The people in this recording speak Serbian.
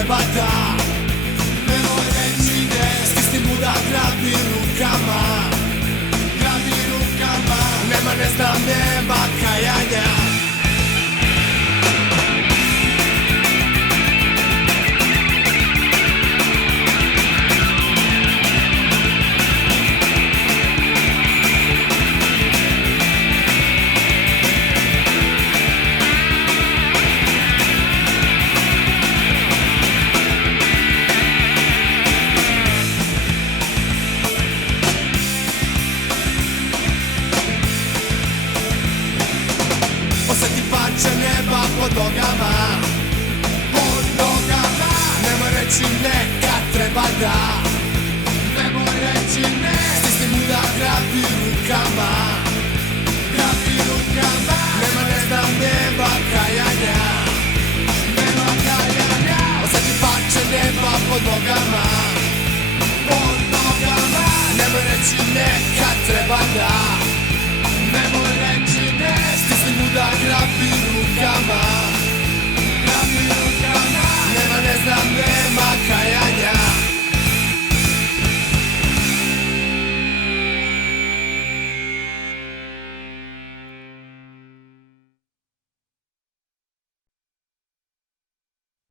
treba da. Nemoj reći ne, stisni muda, grabi rukama. Grabi rukama, nema, ne znam, nema kajanja. Osjeti parče neba pod nogama. Pod nogama. Nemoj reći ne kad treba da. Nemoj reći ne, stisni muda, grabi rukama. Grabi rukama, nema, ne znam, nema kajanja. Nema kajanja. Osjeti parče neba pod nogama. Pod nogama.